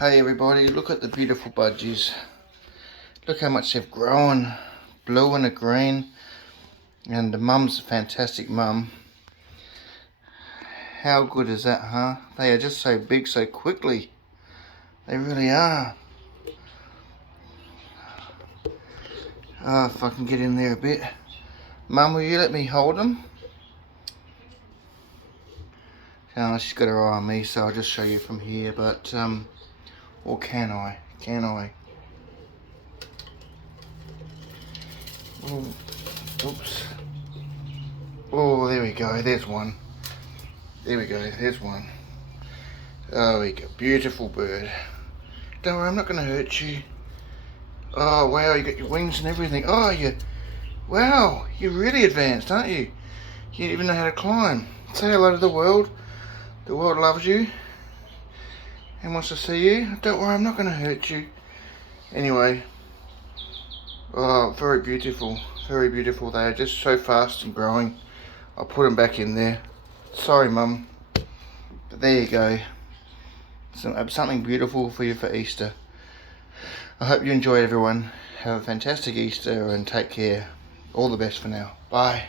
Hey everybody, look at the beautiful budgies. Look how much they've grown. Blue and a green. And the mum's a fantastic mum. How good is that, huh? They are just so big so quickly. They really are. Oh, if I can get in there a bit. Mum, will you let me hold them? Oh, she's got her eye on me, so I'll just show you from here, but or can I? Can I? Oh, oops. Oh, there we go. There's one. There we go. There's one. Oh, we go. Beautiful bird. Don't worry, I'm not going to hurt you. Oh, wow. You got your wings and everything. Oh, you. Wow. You're really advanced, aren't you? You even know how to climb. Say hello to the world. The world loves you and wants to see you. Don't worry, I'm not going to hurt you. Anyway. Oh, very beautiful. Very beautiful. They are just so fast and growing. I'll put them back in there. Sorry, Mum. But there you go. Something beautiful for you for Easter. I hope you enjoy, everyone. Have a fantastic Easter and take care. All the best for now. Bye.